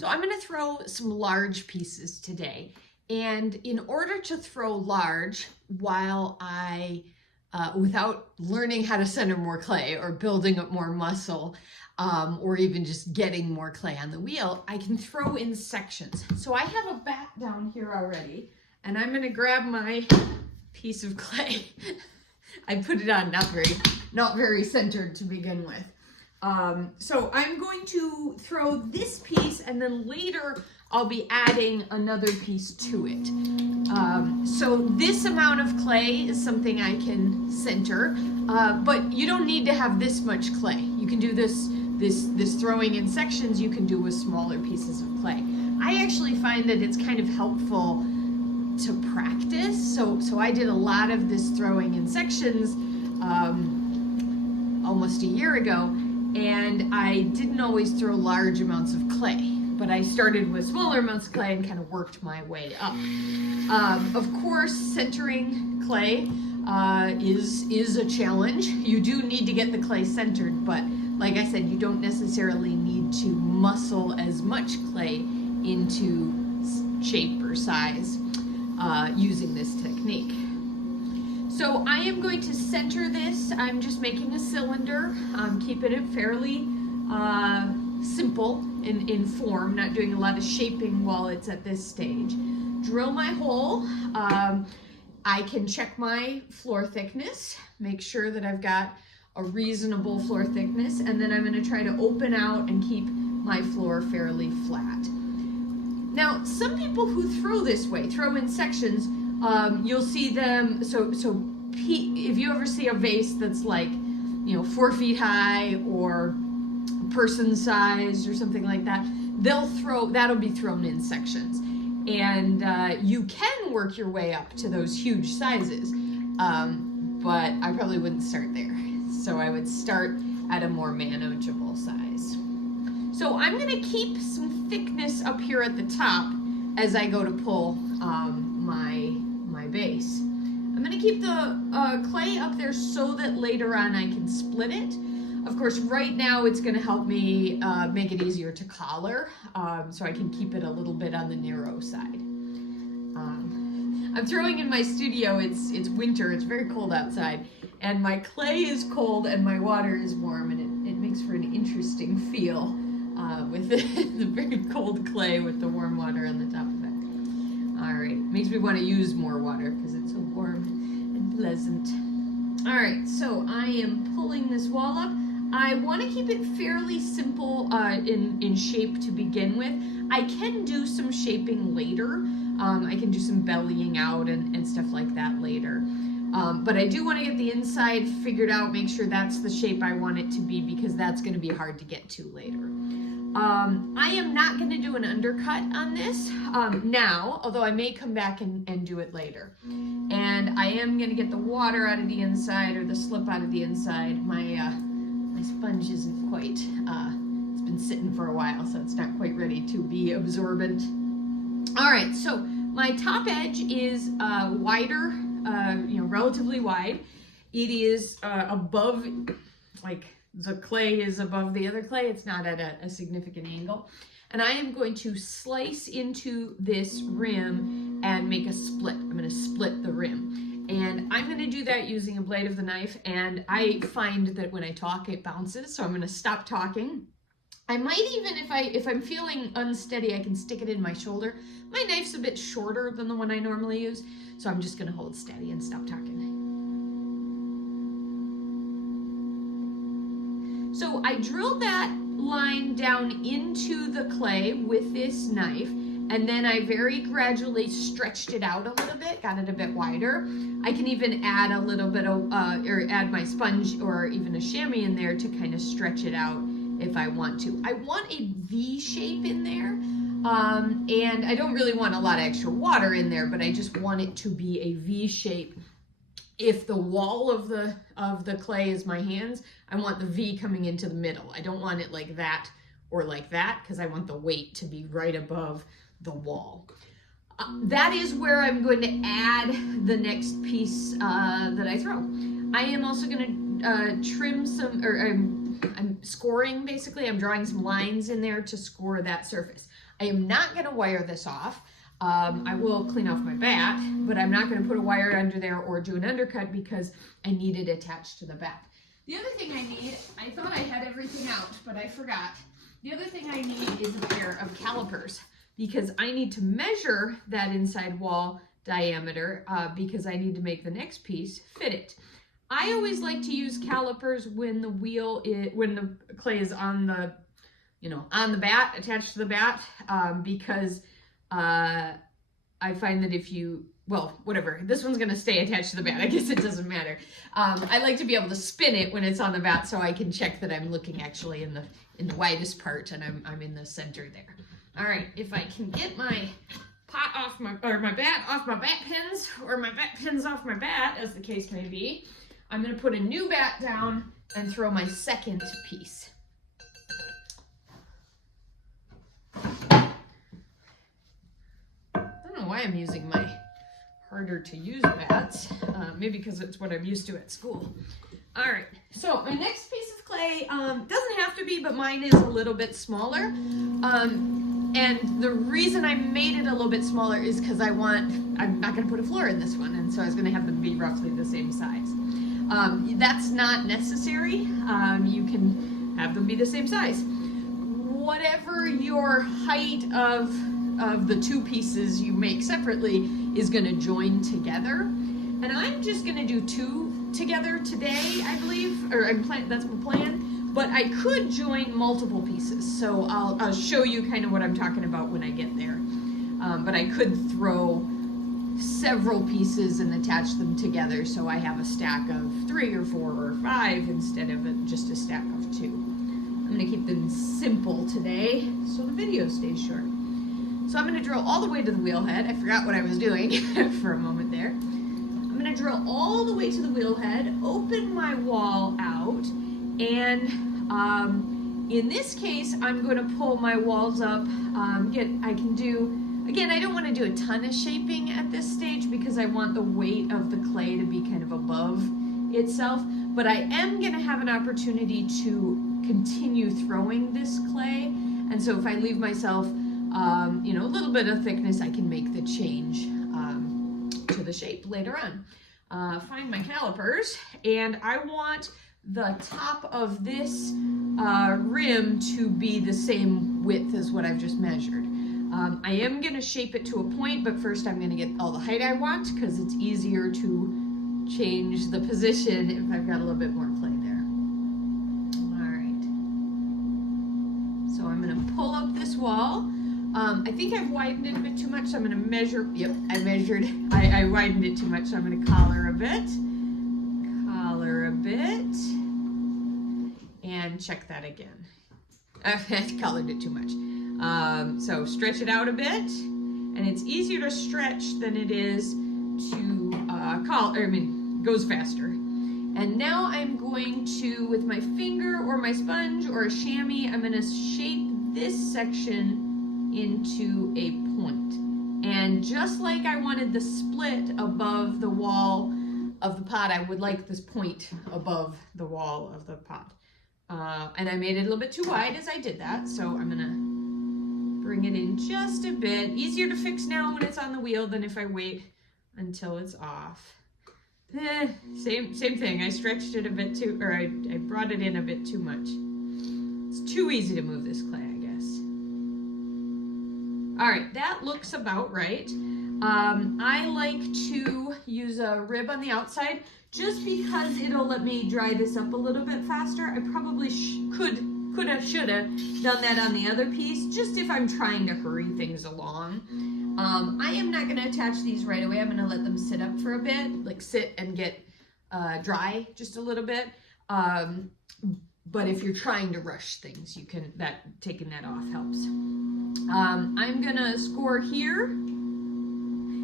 So I'm going to throw some large pieces today. And in order to throw large while without learning how to center more clay or building up more muscle, or even just getting more clay on the wheel, I can throw in sections. So I have a bat down here already, and I'm going to grab my piece of clay. I put it on not very centered to begin with. So I'm going to throw this piece, and then later I'll be adding another piece to it. So this amount of clay is something I can center, but you don't need to have this much clay. You can do this throwing in sections you can do with smaller pieces of clay. I actually find that it's kind of helpful to practice. So I did a lot of this throwing in sections almost a year ago, and I didn't always throw large amounts of clay, but I started with smaller amounts of clay and kind of worked my way up. Of course, centering clay is a challenge. You do need to get the clay centered, but like I said, you don't necessarily need to muscle as much clay into shape or size using this technique. So I am going to center this. I'm just making a cylinder. I'm keeping it fairly simple in form, not doing a lot of shaping while it's at this stage. Drill my hole. I can check my floor thickness, make sure that I've got a reasonable floor thickness, and then I'm going to try to open out and keep my floor fairly flat. Now, some people who throw this way, throw in sections, you'll see them, if you ever see a vase that's like, 4 feet high or person size or something like that, that'll be thrown in sections. And you can work your way up to those huge sizes, but I probably wouldn't start there. So I would start at a more manageable size. So I'm going to keep some thickness up here at the top as I go to pull my base. I'm going to keep the clay up there so that later on I can split it. Of course, right now it's going to help me make it easier to collar, so I can keep it a little bit on the narrow side. I'm throwing in my studio. It's winter. It's very cold outside, and my clay is cold and my water is warm, and it makes for an interesting feel with the very cold clay with the warm water on the top of it. All right, makes me want to use more water because it's so warm and pleasant. All right, so I am pulling this wall up. I want to keep it fairly simple in shape to begin with. I can do some shaping later. I can do some bellying out and stuff like that later. But I do want to get the inside figured out, make sure that's the shape I want it to be, because that's going to be hard to get to later. I am not going to do an undercut on this now, although I may come back and do it later. And I am going to get the water out of the inside, or the slip out of the inside. My sponge isn't quite, it's been sitting for a while, so it's not quite ready to be absorbent. All right, so my top edge is wider, relatively wide. It is above, like the clay is above the other clay. It's not at a significant angle. And I am going to slice into this rim and make a split. I'm going to split the rim. And I'm going to do that using a blade of the knife, and I find that when I talk it bounces, so I'm going to stop talking. I might even, if I'm feeling unsteady, I can stick it in my shoulder. My knife's a bit shorter than the one I normally use, so I'm just going to hold steady and stop talking. So I drilled that line down into the clay with this knife, and then I very gradually stretched it out a little bit, got it a bit wider. I can even add a little bit of, or add my sponge or even a chamois in there to kind of stretch it out if I want to. I want a V shape in there, and I don't really want a lot of extra water in there, but I just want it to be a V shape. If the wall of the clay is my hands, I want the V coming into the middle. I don't want it like that or like that, because I want the weight to be right above the wall. That is where I'm going to add the next piece that I throw. I am also going to trim some, or I'm scoring basically. I'm drawing some lines in there to score that surface. I am not going to wire this off. I will clean off my bat, but I'm not going to put a wire under there or do an undercut because I need it attached to the bat. The other thing I need, I thought I had everything out, but I forgot. The other thing I need is a pair of calipers because I need to measure that inside wall diameter because I need to make the next piece fit it. I always like to use calipers when the when the clay is on the, on the bat, attached to the bat, because I find that if you, well, whatever, this one's going to stay attached to the bat. I guess it doesn't matter. I like to be able to spin it when it's on the bat so I can check that I'm looking actually in the widest part and I'm in the center there. All right, if I can get my pot off my bat off my bat pins, or my bat pins off my bat, as the case may be, I'm going to put a new bat down and throw my second piece. I don't know why I'm using my harder to use bats. Maybe because it's what I'm used to at school. All right, so my next piece of clay doesn't have to be, but mine is a little bit smaller. And the reason I made it a little bit smaller is because I'm not going to put a floor in this one, and so I was going to have them be roughly the same size. That's not necessary. You can have them be the same size. Whatever your height of the two pieces you make separately is going to join together. And I'm just going to do two together today, I believe, or that's my plan. But I could join multiple pieces, so I'll show you kind of what I'm talking about when I get there. But I could throw several pieces and attach them together so I have a stack of 3 or 4 or 5 instead of just a stack of 2. I'm going to keep them simple today so the video stays short. So I'm going to drill all the way to the wheel head. I forgot what I was doing for a moment there. I'm going to drill all the way to the wheel head, open my wall out, and in this case, I'm going to pull my walls up. Again, I don't want to do a ton of shaping at this stage because I want the weight of the clay to be kind of above itself, but I am going to have an opportunity to continue throwing this clay, and so if I leave myself, a little bit of thickness, I can make the change to the shape later on. Find my calipers, and I want the top of this rim to be the same width as what I've just measured. I am going to shape it to a point, but first I'm going to get all the height I want because it's easier to change the position if I've got a little bit more clay there. All right. So I'm going to pull up this wall. I think I've widened it a bit too much, so I'm going to measure. Yep, I measured. I widened it too much, so I'm going to collar a bit. Collar a bit. And check that again. I've colored it too much. So stretch it out a bit, and it's easier to stretch than it is to goes faster. And now I'm going to, with my finger or my sponge or a chamois, I'm going to shape this section into a point. And just like I wanted the split above the wall of the pot, I would like this point above the wall of the pot. And I made it a little bit too wide as I did that, so I'm going to bring it in just a bit. Easier to fix now when it's on the wheel than if I wait until it's off. Same thing. I stretched it a bit too, or I brought it in a bit too much. It's too easy to move this clay, I guess. All right, that looks about right. I like to use a rib on the outside just because it'll let me dry this up a little bit faster. I probably should have done that on the other piece, just if I'm trying to hurry things along. I am not going to attach these right away. I'm going to let them sit up for a bit, like sit and get dry just a little bit. But if you're trying to rush things, you can, taking that off helps. I'm going to score here.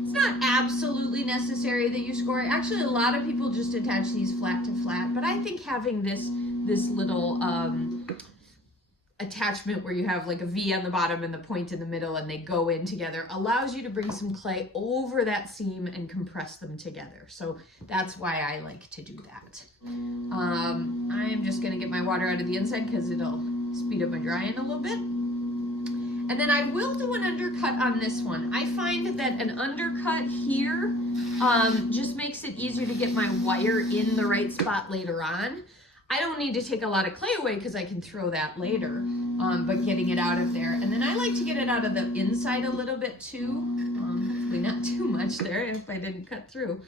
It's not absolutely necessary that you score. Actually, a lot of people just attach these flat to flat, but I think having this little attachment where you have like a V on the bottom and the point in the middle and they go in together allows you to bring some clay over that seam and compress them together. So that's why I like to do that. I'm just going to get my water out of the inside because it'll speed up my drying a little bit. And And then I will do an undercut on this one. I find that an undercut here just makes it easier to get my wire in the right spot later on. I don't need to take a lot of clay away because I can throw that later, but getting it out of there. And then I like to get it out of the inside a little bit too. Hopefully not too much there if I didn't cut through,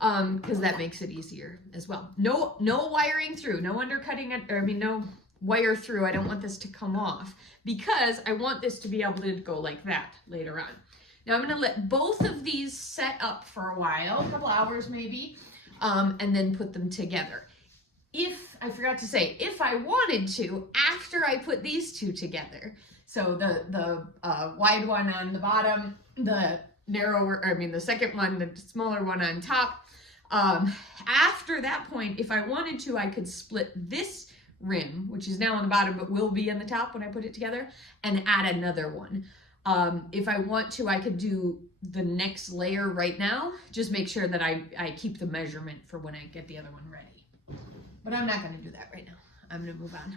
because that makes it easier as well. No wiring through, no undercutting it, or I mean no wire through. I don't want this to come off because I want this to be able to go like that later on. Now I'm gonna let both of these set up for a while, a couple hours maybe, and then put them together. If, I forgot to say, if I wanted to, after I put these two together, so the wide one on the bottom, the narrower, or I mean the second one, the smaller one on top, after that point, if I wanted to, I could split this rim, which is now on the bottom but will be on the top when I put it together, and add another one. If I want to, I could do the next layer right now. Just make sure that I keep the measurement for when I get the other one ready. But I'm not going to do that right now. I'm going to move on.